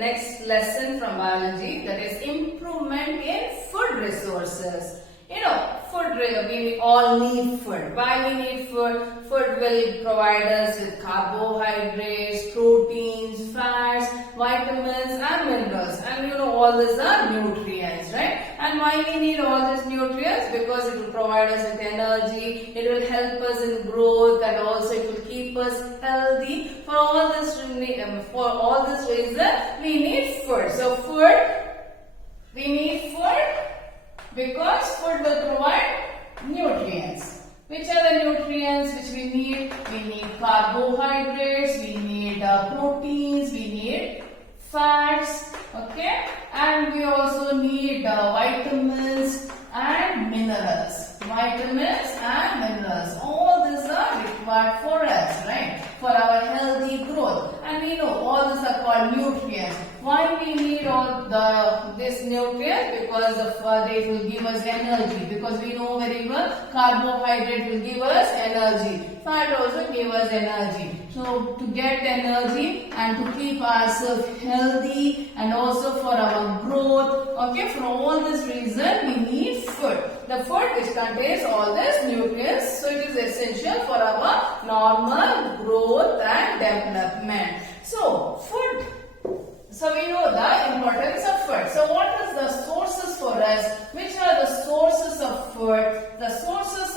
next lesson from biology, that is improvement in food resources. You know, food, we all need food. Why we need food? Food will provide us with carbohydrates, proteins, fats, vitamins and minerals. And you know, all these are nutrients, right? And why we need all these nutrients? Because it will provide us with energy, it will help us in growth, and also it will keep us healthy. For all this reason, we need food. So we need food because food will provide nutrients. Which are the nutrients which we need? We need carbohydrates, we need proteins, we need fats, okay, and we also need vitamins and minerals. Vitamins and minerals, all these are required for us, right, for our healthy growth. And we know all these are called nutrients. Why we need all this nutrients? Because they will give us energy. Because we know very well carbohydrate will give us energy. Fat also give us energy. So to get energy and to keep ourselves healthy and also for our growth, okay, for all this reason we need food. The food which contains all these nutrients, so it is essential for our normal growth and development. So food. So we know the importance of food. So what is the sources for us? Which are the sources of food? The sources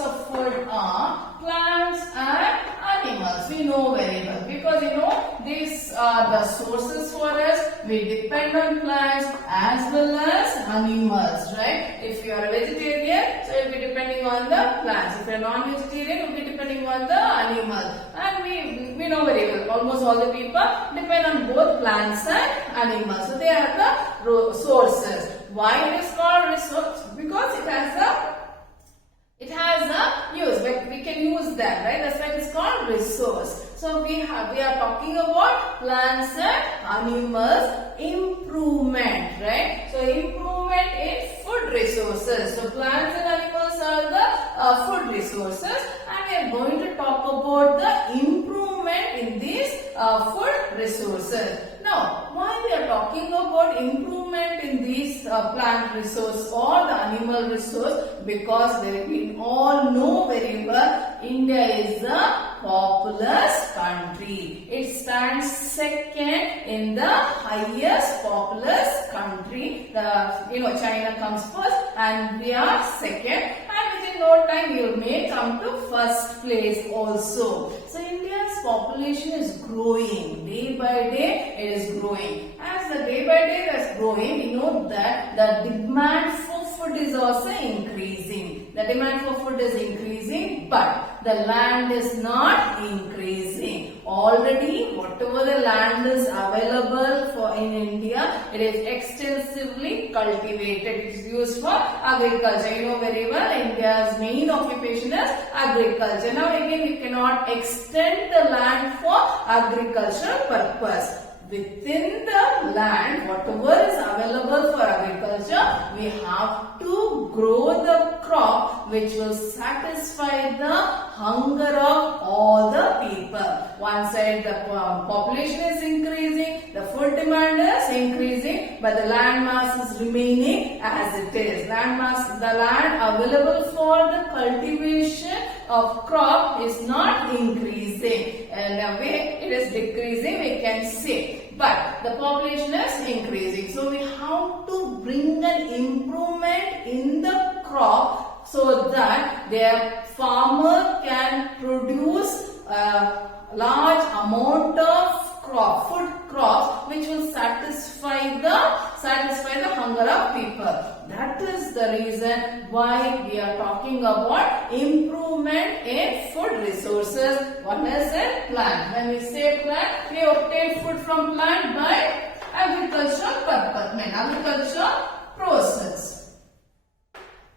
of food are plants and animals. We know very well because you know these are the sources for us. We depend on plants as well as animals, right? If you are a vegetarian, so you will be depending on the plants. If you are non-vegetarian, you will be depending on the animal. And we know very well, almost all the people depend on both plants and animals. So they are the sources. Why it is called resource? Because it has a use, but we can use them, right? That's why it's called resource. So we are talking about plants and animals improvement, right? So improvement in food resources. So plants and animals are the food resources, and we are going to talk about the improvement in these food resources. Now, why we are talking about improvement in these plant resource or the animal resource? Because we all know very well India is a populous country. It stands second in the highest populous country. China comes first and we are second. And within no time you may come to first place also. So India's population is growing. Day by day it is growing. As the day by day is growing, we know that the demand for food is also increasing. The demand for food is increasing, but the land is not increasing. Already, whatever the land is available in India, it is extensively cultivated. It is used for agriculture. You know very well, India's main occupation is agriculture. Now again, we cannot extend the land for agricultural purpose. Within the land, whatever is available for agriculture, we have to grow the crop which will satisfy the hunger of all the people. One side the population is increasing, the food demand is increasing, but the land mass is remaining as it is. The land available for the cultivation of crop is not increasing. In a way, it is decreasing, we can say. But the population is increasing. So we have to bring an improvement in the crop so that the farmer can produce a large amount of food crops which will satisfy the hunger of people. That is the reason why we are talking about improvement in food resources. One is a plant. When we say plant, we obtain food from plant by agricultural purpose, agricultural process.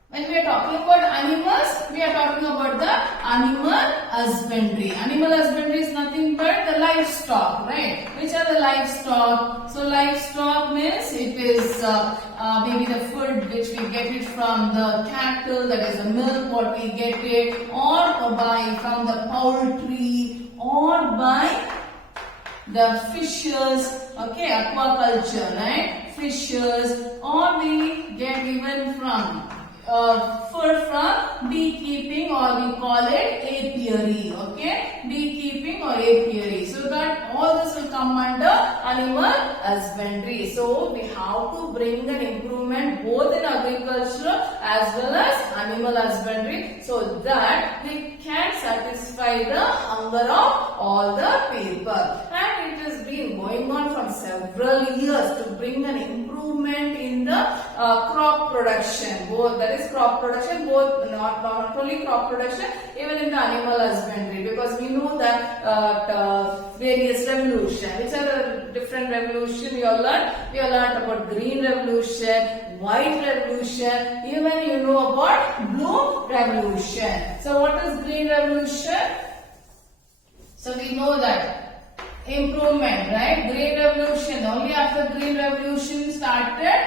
When we are talking about animals, we are talking about the animal husbandry. Animal husbandry is nothing but the livestock, right? Which are the livestock? So livestock means it is maybe the food which we get it from the cattle, that is the milk what we get it, or from the poultry, or by the fishes, okay, aquaculture, right? Fishes, or we get even from food from beekeeping, or we call it apiary, okay? Beekeeping or apiary. So that all this will come under animal husbandry. So we have to bring an improvement both in agriculture as well as animal husbandry, so that we can satisfy the hunger of all the people. And it has been going on from several years to bring an improvement in the crop production, both, that is crop production, both not only crop production, even in the animal husbandry, because we know that various revolution, which are the different revolution we all learned. We all learned about green revolution, white revolution, even you know about blue revolution. So what is green revolution? So we know that improvement, right? Green revolution. Only after green revolution started,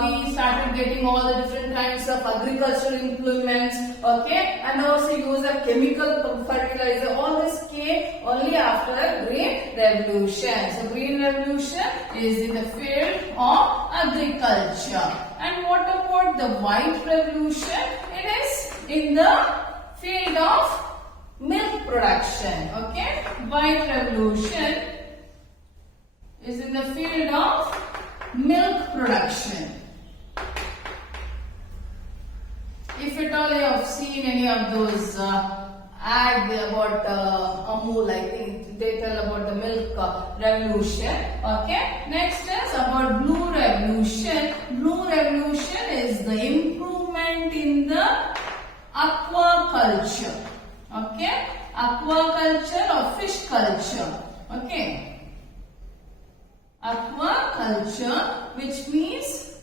we started getting all the different kinds of agricultural implements, okay, and also use of chemical fertilizer. All this came only after green revolution. So green revolution is in the field of agriculture. And what about the white revolution? It is in the field of milk production, okay? White revolution is in the field of milk production. If at all you have seen any of those ads about Amul, I think they tell about the milk revolution, okay? Next is about blue revolution. Blue revolution is the improvement in the aquaculture. Okay, aquaculture or fish culture. Okay, aquaculture, which means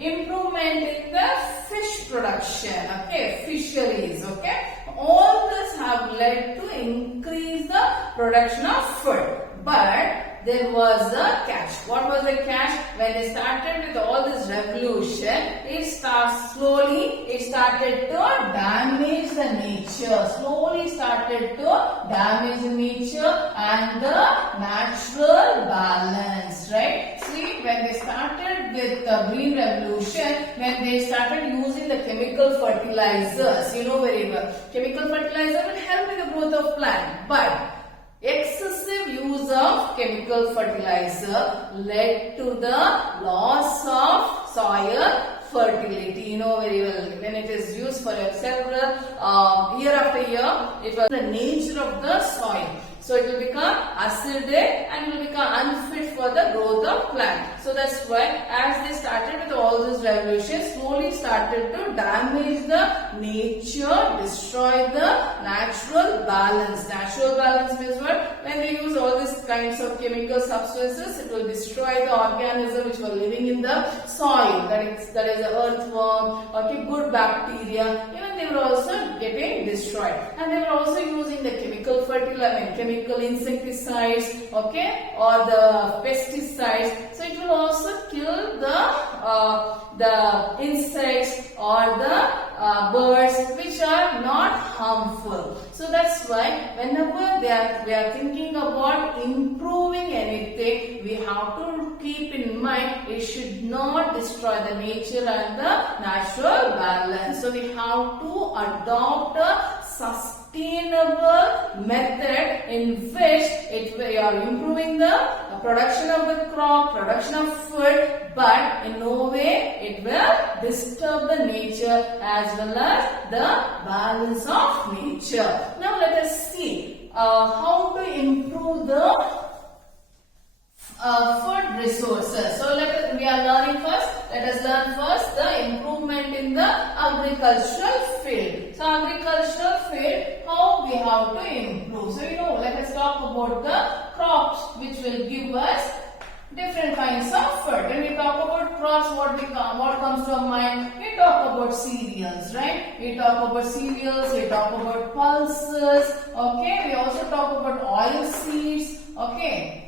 improvement in the fish production. Okay, fisheries. Okay, all this have led to increase the production of food, but there was a catch. What was the catch? When they started with all this revolution, it started to damage the nature. Slowly started to damage the nature and the natural balance, right? See, when they started with the green revolution, when they started using the chemical fertilizers, you know very well, chemical fertilizer will help in the growth of plant, but excessive use of chemical fertilizer led to the loss of soil fertility. You know very well, when it is used for several year after year, it was the nature of the soil. So it will become acidic and will become unfit for the growth of plant. So that's why as they started with all this revolution, slowly started to damage the nature, destroy the natural balance. Natural balance means what? When they use all these kinds of chemical substances, it will destroy the organism which were living in the soil. That is the earthworm, okay, good bacteria. Even they were also getting destroyed. And they were also using the chemical fertilizer, chemical insecticides, okay, or the pesticides. So it will also kill the insects or the birds which are not harmful. So that's why whenever we are thinking about improving anything, we have to keep in mind it should not destroy the nature and the natural balance. So we have to adopt a sustainable method in which we are improving the production of the crop, production of food, but in no way it will disturb the nature as well as the balance of nature. Now let us see how to improve the food resources. So we are learning first. Let us learn first the improvement in the agricultural field. So agricultural field, how we have to improve. So let us talk about the crops which will give us different kinds of food. When we talk about crops, what comes to our mind? We talk about cereals, right? We talk about cereals, we talk about pulses, okay? We also talk about oil seeds, okay?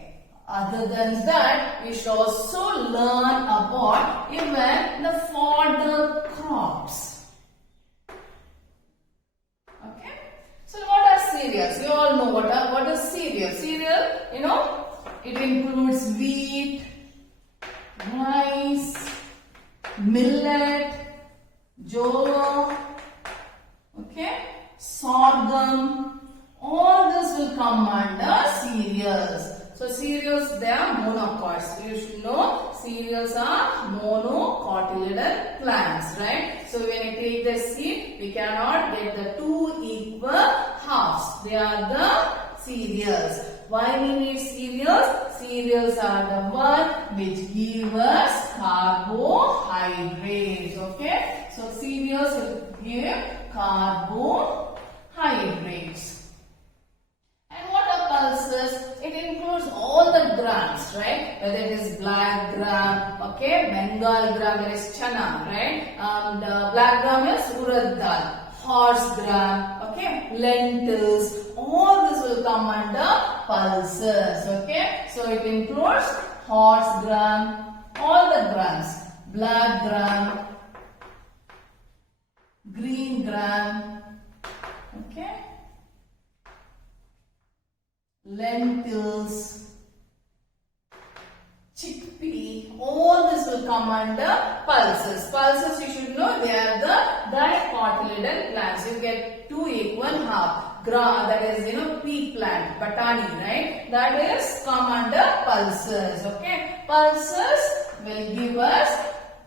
Other than that, we should also learn about even the fodder crops. Okay? So what are cereals? You all know what is cereal. Cereal, It includes wheat, rice, millet, jowar, okay, sorghum. All this will come under cereals. So cereals, they are monocots. You should know cereals are monocotyledon plants, right? So when you take the seed, we cannot get the two equal halves. They are the cereals. Why we need cereals? Cereals are the one which give us carbohydrates. Okay? So cereals will give carbohydrates. And what are pulses? It includes all the grams, right? Whether it is black gram, okay, Bengal gram, that is chana, right? The black gram is urad dal, horse gram, okay, lentils. All this will come under pulses, okay? So it includes horse gram, all the grams, black gram, green gram, okay, lentils, chickpea, all this will come under pulses. Pulses, you should know, they are the dicotyledon plants. You get two equal half. That is, pea plant, batani, right? That is come under pulses, okay? Pulses will give us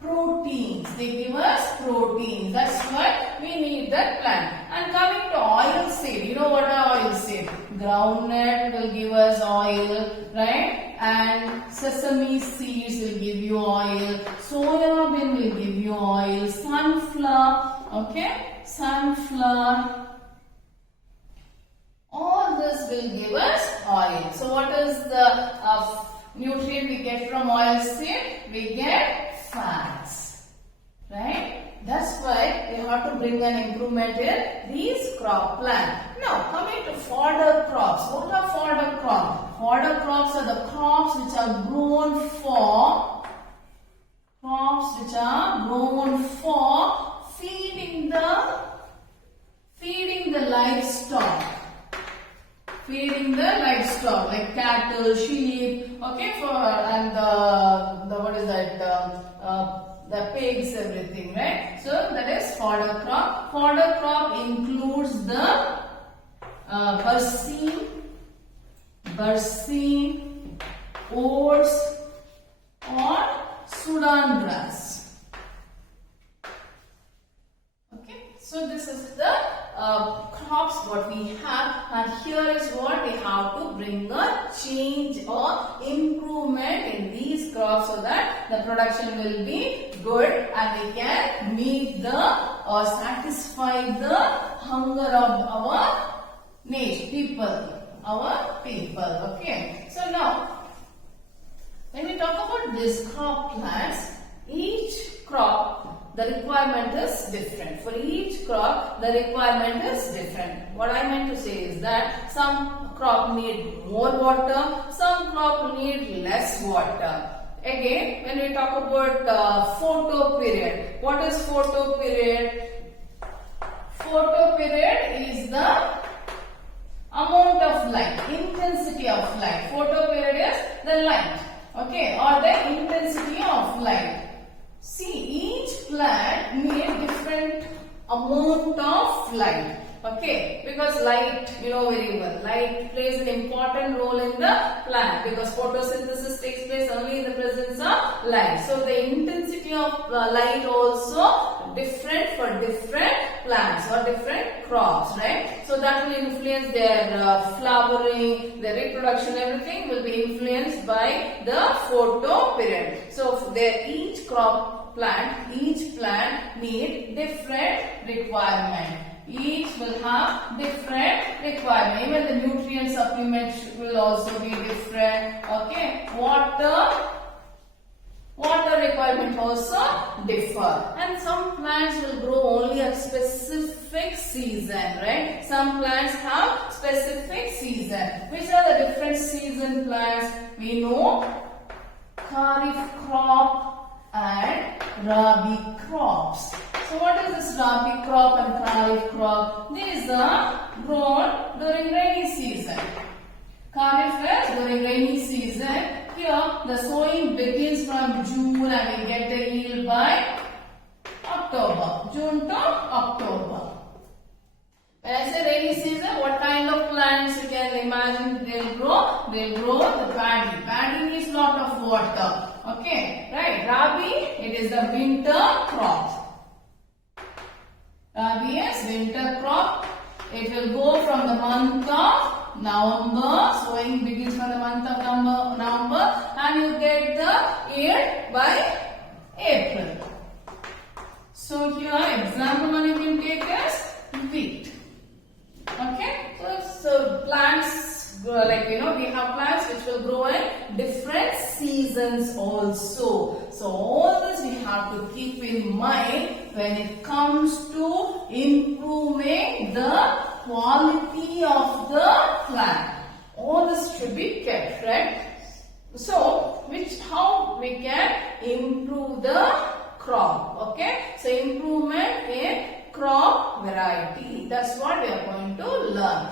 proteins. They give us proteins. That's why we need that plant. And coming to oil seed, you know what are oil seed? Groundnut will give us oil, right? And sesame seeds will give you oil. Soya bean will give you oil. Sunflower, okay? Sunflower. All this will give us oil. So what is the nutrient we get from oil seed? We get fats, right? That's why we have to bring an improvement in these crop plant. Now coming to fodder crops. What are fodder crops? Fodder crops are the crops which are grown for feeding the livestock. Feeding the livestock like cattle, sheep, okay, and the what is that? The pigs, everything, right? So that is fodder crop. Fodder crop includes the berseem, oats, or Sudan grass. Okay, so this is the crops what we have, and here is what we have to bring a change or improvement in these crops so that the production will be good and we can meet or satisfy the hunger of our people. Okay. So now, when we talk about these crop plants, each crop, the requirement is different. For each crop, the requirement is different. What I meant to say is that some crop need more water, some crop need less water. Again, when we talk about photo period, what is photo period? Photo period is the amount of light, intensity of light. Photo period is the light, okay, or the intensity of light. See, each plant needs different amount of light. Okay, because light, you know very well, light plays an important role in the plant because photosynthesis takes place only in the presence of light. So the intensity of light also different for different plants or different crops, right? So that will influence their flowering, their reproduction, everything will be influenced by the photo period. So each plant need different requirement. Each will have different requirement. Even the nutrient supplements will also be different. Okay. Water requirement also differ. And some plants will grow only at specific season, right? Some plants have specific season. Which are the different season plants? We know Kharif crop and Rabi crops. So what is this Rabi crop and Kharif crop? These are grown during rainy season. Kharif is during rainy season the sowing begins from June and we get the yield by October. June to October. When I say rainy season, what kind of plants you can imagine they'll grow? They'll grow the paddy. Paddy needs lot of water. Okay, right. Rabi, it is the winter crop. Rabi is winter crop. It will go from the month of November. Sowing begins from the month of November and you get the yield by April. So here example one you can take as wheat. Okay, so plants grow, like we have plants which will grow in different seasons also. So all this we have to keep in mind when it comes to improving the quality of the plant. All this should be kept, right? So how we can improve the crop? Okay, so improvement in crop variety. That's what we are going to learn.